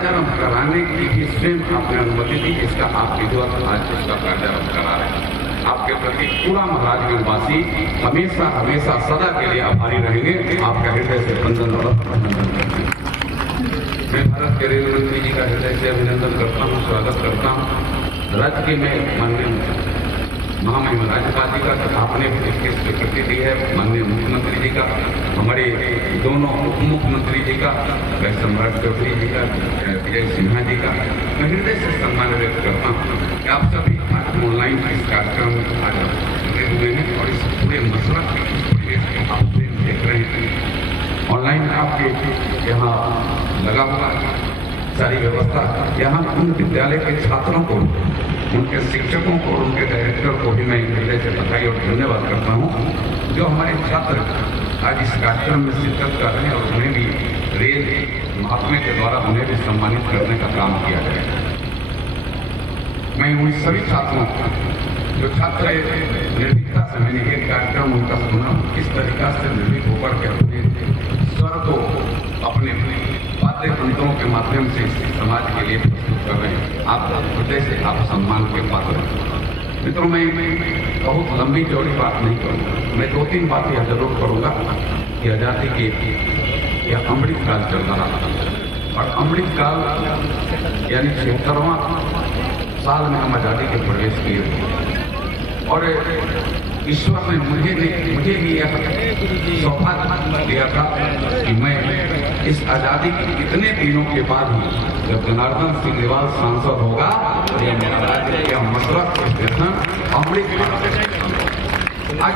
कार्यारंभ कराने की भी स्वयं आपने अनुमति दी। इसका आप विधिवत आज इसका कार्यारंभ करा रहे हैं। आपके प्रति पूरा महाराजगंजवासी हमेशा हमेशा सदा के लिए आभारी रहेंगे। आपका हृदय से वंदन और अभिनंदन करते हैं। मैं भारत के रेल मंत्री जी का हृदय से अभिनंदन करता हूँ, स्वागत करता हूँ। राज्य के में माननीय महामहिम राज्यपाल जी का तथा आपने इसकी स्वीकृति दी है, माननीय मुख्यमंत्री जी का, हमारे दोनों उप मुख्यमंत्री जी का, वह सम्राट चौधरी जी का, विजय सिन्हा जी का मैं हृदय से सम्मान व्यक्त करता हूँ कि आप सभी आज ऑनलाइन इस कार्यक्रम में आज जुड़े हुए हैं और इस पूरे मसला के परिवेश को आप देख रहे हैं। ऑनलाइन आपके यहाँ लगा हुआ सारी व्यवस्था। यहाँ उन विद्यालय के छात्रों को, उनके शिक्षकों को, उनके डायरेक्टर को भी मैं हृदय से बधाई और धन्यवाद करता हूँ जो हमारे छात्र आज इस कार्यक्रम में शिरकत कर रहे हैं और उन्हें भी रेल महात्मा के द्वारा उन्हें भी सम्मानित करने का काम किया जाए। मैं उन सभी छात्रों जो छात्र निर्भीकता से मैंने एक कार्यक्रम उनका सुना, किस तरीका से निर्भीक होकर के अपने स्वर को अपने वाद्य तंत्रों के माध्यम से समाज के लिए प्रस्तुत कर रहे हैं। आप हृदय से आप सम्मान के पात्र हैं। मित्रों, मैं बहुत लंबी चौड़ी बात नहीं करूँगा। मैं 2-3 बात यह जरूर करूँगा कि आजादी के यह अमृत काल चल रहा था और अमृत काल यानी 76वां साल में हम आजादी के प्रवेश किए और ईश्वर ने मुझे भी यह सौभाग्य दिया था कि मैं इस आजादी के इतने दिनों के बाद ही जब जनार्दन सिंह ग्रेवाल सांसद होगा तो यह मेरा राज्य का मसरत स्टेशन अमृत आज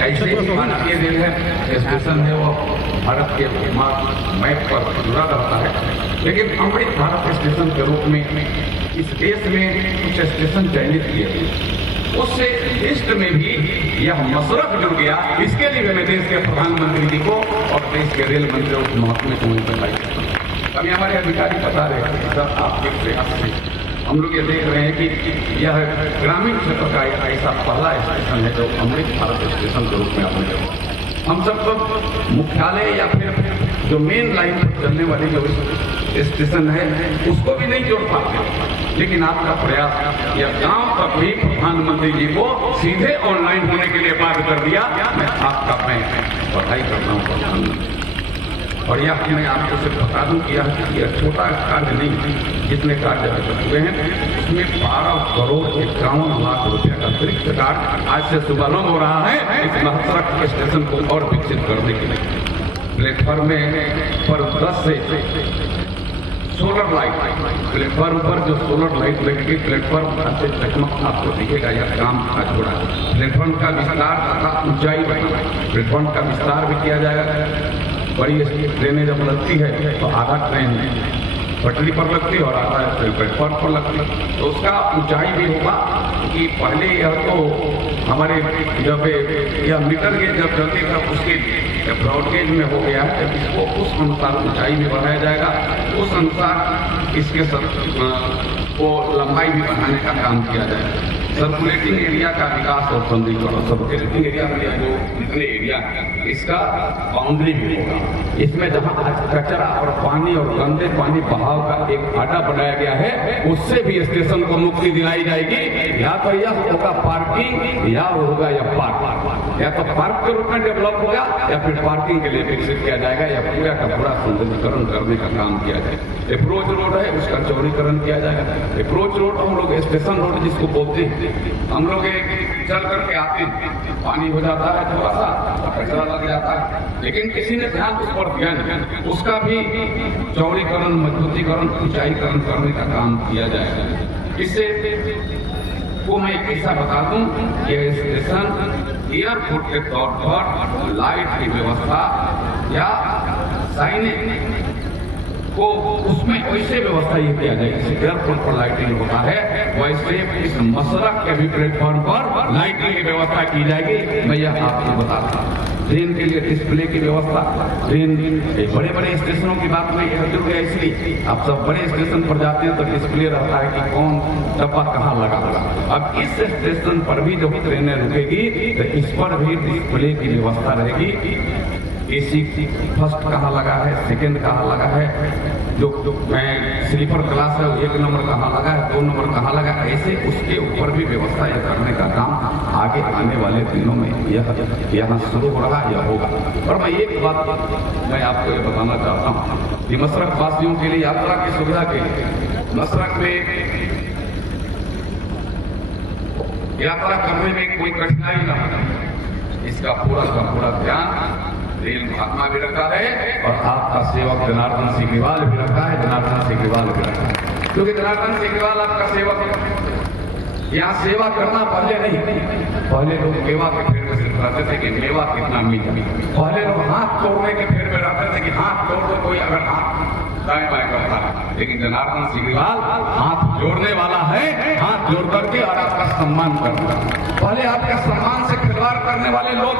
ऐसे ही मानवीय रेल है स्टेशन है, वो भारत के मैप पर जुड़ा रहता है। लेकिन अमृत भारत स्टेशन के रूप में इस देश में कुछ स्टेशन चयनित किए गए, उससे लिस्ट में भी यह मसरत जुड़ गया। इसके लिए मैं देश के प्रधानमंत्री जी को और देश के रेल मंत्री उप महत्व को बधाई करता हूँ। अभी हमारे अधिकारी बता रहे हैं कि सर आपके प्रयास से हम लोग ये देख रहे हैं कि यह ग्रामीण क्षेत्र का ऐसा पहला स्टेशन है जो अमृत भारत स्टेशन के रूप में आपने देखा। हम सब तो मुख्यालय या फिर जो मेन लाइन पर चलने वाली जो स्टेशन है उसको भी नहीं जोड़ पाते, लेकिन आपका प्रयास यह गांव तक भी प्रधानमंत्री जी को सीधे ऑनलाइन होने के लिए बात कर दिया। मैं आपका बधाई करता हूँ प्रधानमंत्री। और यह मैं आपको सिर्फ बता दूं कि यह छोटा कार्य नहीं, जितने कार्य हुए हैं उसमें 12 करोड़ 51 लाख रुपए का अतिरिक्त कार्य आज से शुभारंभ हो रहा है इस महत्वपूर्ण स्टेशन को और विकसित करने के लिए। प्लेटफॉर्म में पर 10 से सोलर लाइट, प्लेटफॉर्म पर जो सोलर लाइट लगेगी, प्लेटफॉर्म अच्छे चकमक आपको दिखेगा। यह काम आज हो रहा है। प्लेटफॉर्म का विस्तार तथा ऊंचाई बढ़ाना, प्लेटफॉर्म का विस्तार भी किया जाएगा। बड़ी ट्रेनें जब लगती है तो आधा ट्रेन पटरी पर लगती है और आधा प्लेटफॉर्म पर लगती है, तो उसका ऊंचाई भी होगा। कि पहले यह तो हमारे जब यह मीटर गेज जब चलती था उसके ब्रॉड गेज में हो गया है, इसको उस अनुसार ऊंचाई में बढ़ाया जाएगा, उस अनुसार इसके को लंबाई भी बढ़ाने का काम किया जाएगा। सर्कुलेटिंग एरिया का विकास और संदीकरण, सर्कुलेटिंग एरिया में जो जितने एरिया इसका बाउंड्री भी होगा। इसमें जहां आज कचरा और पानी और गंदे पानी बहाव का एक आटा बनाया गया है, उससे भी स्टेशन को मुक्ति दिलाई जाएगी। या तो यह होगा पार्किंग या वो होगा यह पार्क, या तो पार्क के रूप में डेवलप होगा या फिर पार्किंग के लिए विकसित किया जाएगा, या पूरा का पूरा सौंदर्यीकरण करने का काम किया जाएगा। अप्रोच रोड है उसका चौड़ीकरण किया जाएगा। अप्रोच रोड हम लोग स्टेशन रोड जिसको बोलते हैं, हम लोग चल करके आते हैं, पानी हो जाता है थोड़ा सा, कचरा लग जाता है, लेकिन किसी ने ध्यान उस पर दिया नहीं। उसका भी चौड़ीकरण, मजबूतीकरण, ऊंचाईकरण करने का काम किया जाएगा। इससे वो मैं ऐसा बता दूं कि स्टेशन एयरपोर्ट के तौर पर लाइट की व्यवस्था या साइनेज को उसमें वैसे व्यवस्था ये किया जाए जैसे एयरपोर्ट पर लाइटिंग होता है, वैसे इस मसरक के भी प्लेटफॉर्म पर लाइटिंग की व्यवस्था की जाएगी। मैं यह आपको बता रहा हूँ। ट्रेन के लिए डिस्प्ले की व्यवस्था, ट्रेन बड़े बड़े स्टेशनों की बात में जुड़ गया, इसलिए आप सब बड़े स्टेशन पर जाते हैं तो डिस्प्ले रहता है कि कौन डब्बा कहाँ लगा होगा। अब इस स्टेशन पर भी जब ट्रेनें रुकेगी तो इस पर भी डिस्प्ले की व्यवस्था रहेगी। एसी फर्स्ट कहाँ लगा है, सेकंड कहाँ लगा है, जो मैं स्लीपर क्लास है 1 नंबर कहाँ लगा है, 2 नंबर कहाँ लगा है, ऐसे उसके ऊपर भी व्यवस्था यह करने का काम आगे आने वाले दिनों में यह यहाँ शुरू हो रहा है, यह होगा। और मैं एक बात मैं आपको ये बताना चाहता हूँ कि मशरक वासियों के लिए यात्रा की सुविधा के लिए मशरक में यात्रा करने में कोई कठिनाई न हो, इसका पूरा का पूरा ध्यान रेल महात्मा भी रखा है और आपका सेवक जनार्दन सिग्रीवाल भी रखा है, जनार्दन सिग्रीवाल भी रखा है, क्योंकि जनार्दन सिग्रीवाल आपका सेवक है। यहाँ सेवा करना पहले नहीं, पहले लोग मेवा के फेर में सिर्फ रहते थे कि मेवा कितना मीठा, पहले लोग हाथ तोड़ने के फेर में रहते थे कि हाथ तोड़ दो कोई अगर हाथ दाएं बाएं करता है, लेकिन जनार्दन सिग्रीवाल हाथ जोड़ने वाला है, हाथ जोड़ करके और आपका सम्मान करता है। पहले आपके सम्मान से खिलवाड़ करने वाले लोग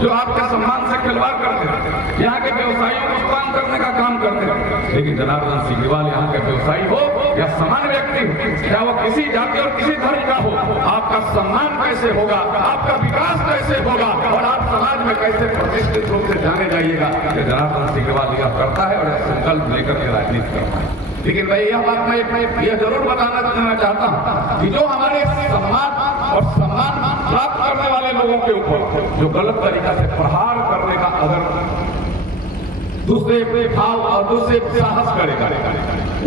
जो आपके सम्मान से खिलवाड़ करते थे, यहाँ के व्यवसायियों को नुकसान करने का काम करते थे, लेकिन जनार्दन सिग्रीवाल यहाँ के व्यवसायी हो या सामान्य व्यक्ति हो, चाहे वो किसी जाति और किसी धर्म का हो, आपका सम्मान कैसे होगा, आपका विकास कैसे होगा और आप समाज में कैसे प्रतिष्ठित रूप से जाने जाइएगा, ये जनार्दन सिग्रीवाल यह करता है और यह संकल्प लेकर के राजनीति करता है। लेकिन भाई यह बात मैं यह जरूर बताना चाहता हूँ कि जो हमारे समाज और सम्मान प्राप्त करने वाले लोगों के ऊपर जो गलत तरीका से प्रहार करने का अगर दूसरे पे भाव और दूसरे साहस करेगा,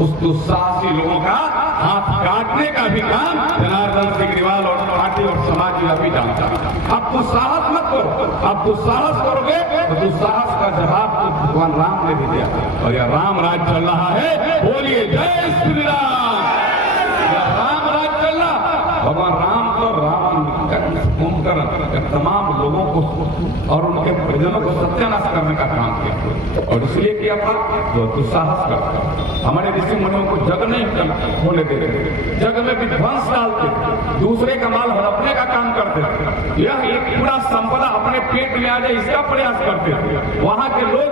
उस दुस्साहसी लोगों का हाथ काटने का भी काम जनार्दन सिग्रीवाल और पार्टी और समाज अभी जानता है। आप दुस्साहस मत करो, आप दुस्साहस करोगे तो दुस्साहस का जवाब तो भगवान राम ने भी दिया और यह राम राज चल रहा है। बोलिए जय श्री राम। राम राज चल रहा, भगवान राम तो राम तमाम लोगों को और उनके परिजनों को सत्यानाश करने का काम किया और इसलिए किया था जो दुस्साहस करता। हमारे ऋषि मुनियों को जग नहीं होने देते, जग में विध्वंस डालते, दूसरे का माल हड़पने का काम करते, यह एक पूरा संपदा अपने पेट में आ जाए इसका प्रयास करते। वहां के लोग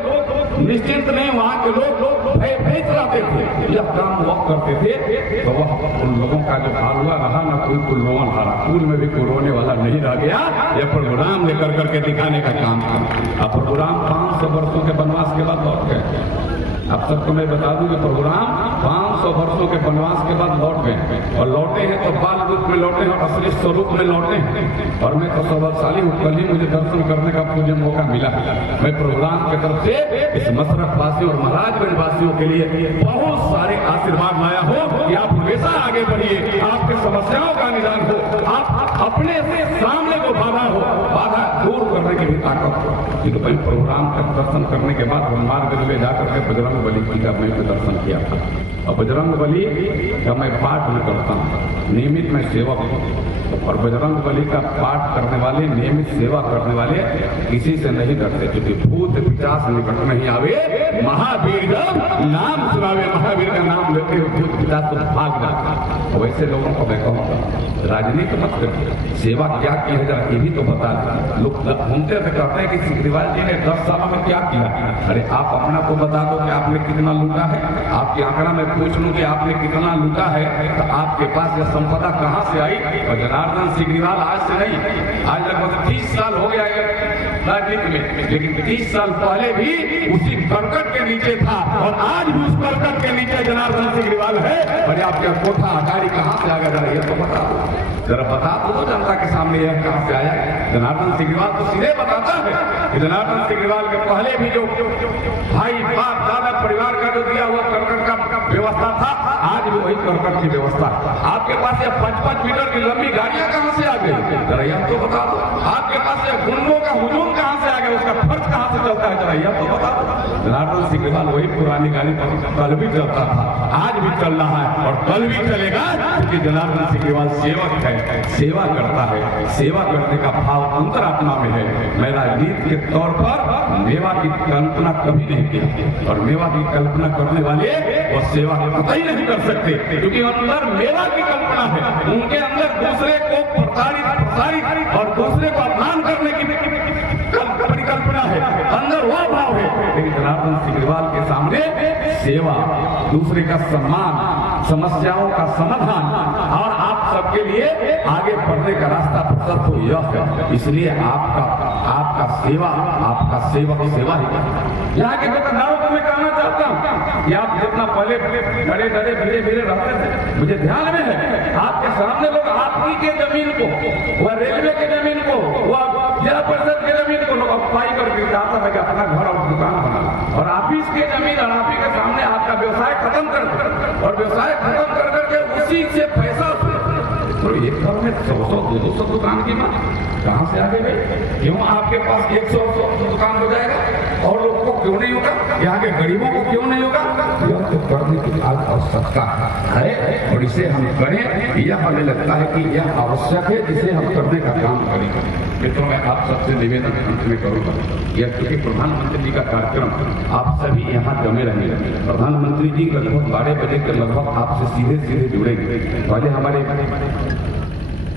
निश्चिंत नहीं, वहां के लोग भय चलाते थे, यह काम वह करते थे तो वह उन लोगों का जो हाल हुआ रहा ना कोई कुलरोवन हारा, कुल में भी कोई रोने वाला नहीं रह गया। यह प्रोग्राम लेकर करके दिखाने का काम था। अब प्रोग्राम 500 वर्षों के वनवास के बाद लौट गए। अब तक तो मैं बता दूं कि प्रोग्राम 500 वर्षों के वनवास के बाद लौट गए और लौटे हैं तो बाल रूप में लौटे हैं और असली स्वरूप में लौटे हैं। और मैं तो सौभाग्यशाली हूँ, कल ही मुझे दर्शन करने का मुझे मौका मिला। मैं प्रोग्राम की तरफ से इस मशरक वासियों और महाराजगंज वासियों के लिए बहुत सारे आशीर्वाद लाया हो कि आप हमेशा आगे बढ़िए, आपके समस्याओं का निदान हो, आप अपने सामने को बाधा हो, बाधा दूर करने की भी ताकत हो। तो मैं प्रोग्राम का दर्शन करने के बाद हनुमानगढ़ में जाकर के बजरंग बली जी का मैं दर्शन किया था और बजरंग बली का मैं पाठ में करता हूँ, नियमित मैं सेवक हूँ और बजरंग बली का पाठ करने वाले, नियमित सेवा करने वाले किसी से नहीं डरते, क्योंकि भूत पिशाच निकट नहीं आवे, महावीर नाम सुनावे, महावीर का नाम लेते हुए भूत पिशाच तो भाग जाता। वैसे लोगों को मैं कहूँगा राजनीति मत करिए, सेवा क्या किया जाए ये भी तो बता दें। लोग घूमते थे कहते हैं कि सिग्रीवाल जी ने 10 सालों में क्या किया। अरे आप अपना तो बता दो कि आपने कितना लूटा है, आपके आंकड़ा में पूछ लूं कि आपने कितना लूटा है तो आपके पास यह संपदा कहां से आई। और जनार्दन सिग्रीवाल आज से नहीं, आज लगभग 30 साल हो गया राजनीति में, लेकिन 30 साल पहले भी उसी करकट के नीचे था और आज भी उस करकट के नीचे जनार्दन सिग्रीवाल है। और आपका कोठा अटारी कहां से आ गया जरा ये तो बता दो, जरा बता दो जनता के सामने यह कहां से आया। जनार्दन सिग्रीवाल तो सीधे बताता है कि जनार्दन सिग्रीवाल के पहले भी जो भाई बाप दादा परिवार का जो दिया हुआ करकट का व्यवस्था था, आज भी वही करकट की व्यवस्था। आपके पास यह 5-5 मीटर की लंबी गाड़ियां कहां से आ गई जरा यह तो बता दो। आपके पास यह गुंडों का हुजूम कहां से आ गया, उसका फर्ज कहां से चलता है जरा यह तो बता दो। जनार्दन सिग्रीवाल वही पुरानी गाड़ी कल भी चलता था, आज भी चल रहा है और कल भी चलेगा, क्योंकि जनार्दन सिग्रीवाल सेवक है, सेवा करता है, सेवा करने का भाव अंतरात्मा में है। मैं राजनीति के तौर पर मेवा की कल्पना कभी नहीं की और मेवा की कल्पना करने वाले वो सेवा कतई नहीं कर सकते, क्योंकि अंदर मेवा की कल्पना है, उनके अंदर दूसरे को प्रसारित और दूसरे को अपमान करने की परिकल्पना है, अंदर वह भाव है। लेकिन जनार्दन सिग्रीवाल के सामने सेवा, दूसरे का सम्मान, समस्याओं का समाधान और आप सबके लिए आगे बढ़ने का रास्ता प्रशस्त हो यह है। इसलिए आपका सेवक सेवा ही। यहाँ के दुकानदारों को मैं कहना चाहता हूँ कि आप जितना पहले बड़े धीरे धीरे रहते थे, मुझे ध्यान में है आपके सामने लोग आपकी के जमीन को, वह रेलवे के जमीन को, वह जिला परिषद के जमीन को लोग अपाई करके चाहता है कि अपना घर और दुकान बना, और ऑफिस के जमीन और आप ही के सामने आपका व्यवसाय खत्म कर और व्यवसाय खत्म कर करके उसी से पैसा, तो एक घर में 100-200 दुकान की बात कहां से आगे भाई? क्यों आपके पास 100 दुकान हो जाएगा और लोगों को क्यों नहीं होगा? यहाँ के गरीबों को क्यों नहीं होगा? यह तो करने की आज आवश्यकता है और इसे हम करें, यह हमें लगता है कि यह आवश्यक है, जिसे हम करने का काम करेंगे। मित्रों, मैं आप सबसे निवेदन अंत में करूंगा, यह क्योंकि प्रधानमंत्री जी का कार्यक्रम आप सभी यहाँ जमे रहेंगे। प्रधानमंत्री जी लगभग 12 बजे के लगभग आपसे सीधे जुड़ेंगे। पहले हमारे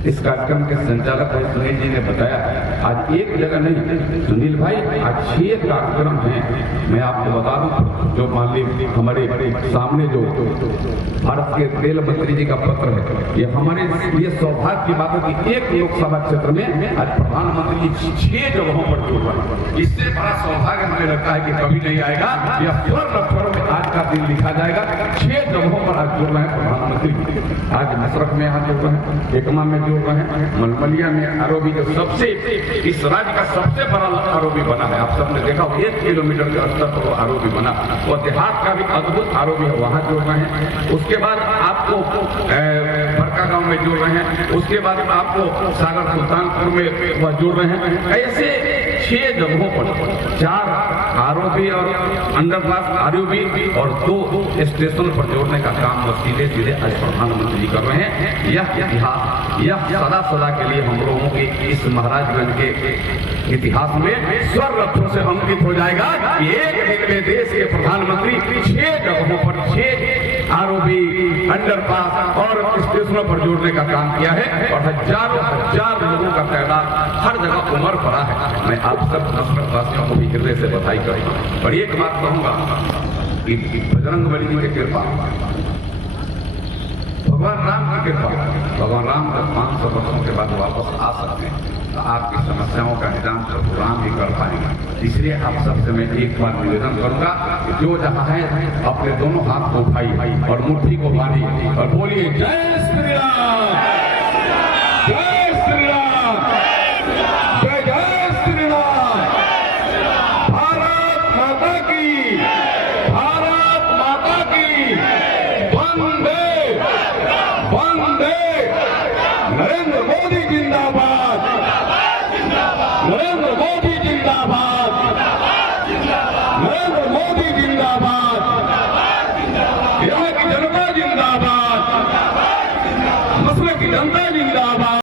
इस कार्यक्रम के संचालक सुनील जी ने बताया आज एक जगह नहीं, सुनील भाई आज 6 कार्यक्रम हैं। मैं आपको बता दूं, जो मान लीजिए हमारे सामने जो भारत के रेल मंत्री जी का पत्र है, ये हमारे लिए सौभाग्य की बात है कि एक लोकसभा क्षेत्र में आज प्रधानमंत्री जी 6 जगहों पर जुड़ रहे हैं। इससे बड़ा सौभाग्य हमें लगता है कि कभी नहीं आएगा। यह स्वर्ण अक्षरों में आज का दिन लिखा जाएगा। 6 जगहों पर आज जुड़ रहे हैं प्रधानमंत्री। आज मशरक में यहाँ जुड़ रहे हैं, एकमा में जुड़ रहे हैं, मलमलिया में आरोबी जो सबसे इस राज्य का सबसे बड़ा आरोबी बना है। आप सबने देखा 1 किलोमीटर के स्तर पर वो आरोबी बना, वो देहात का भी अद्भुत आरोबी है, वहां जुड़ रहे हैं। उसके बाद आपको बड़का गांव में जुड़ रहे हैं, उसके बाद आपको सागर सुल्तानपुर में वह जुड़ रहे हैं। ऐसे 6 जगहों पर 4 आरोबी और अंडरपास आरोबी और 2 स्टेशन पर जोड़ने का काम वो सीधे आज प्रधानमंत्री जी कर रहे हैं। यह इतिहास, यह सदा के लिए हम लोगों के इस महाराजगंज के इतिहास में स्वर्ण अक्षरों से अंकित हो जाएगा कि एक दिन में देश के प्रधानमंत्री 6 जगहों पर 6 आरोबी, अंडरपास और स्टेशनों पर जोड़ने का काम किया है और हजार लोगों का तादाद हर जगह उमड़ पड़ा है। मैं आप सब नस्बतवासियों को भी हृदय से बधाई करूंगा। और एक बात कहूंगा कि बजरंगबली जी की कृपा, भगवान राम की कृपा, भगवान राम जब 500 वर्षों के बाद वापस आ सकते हैं तो आपकी समस्याओं का निदान तो राम ही कर पाएंगे। इसलिए आप सबसे मैं एक बार निवेदन करूंगा कि जो जहां है अपने दोनों हाथ को उठाइए और मुट्ठी को बांधिए और बोलिए जय श्री राम, जय श्री राम, जय जय श्री राम। भारत माता की, भारत माता की, वंदे वंदे। नरेंद्र मोदी जिंदाबाद, नरेंद्र मोदी जिंदाबाद, नरेंद्र मोदी जिंदाबाद, यहाँ की जनता जिंदाबाद, मसले की जनता जिंदाबाद।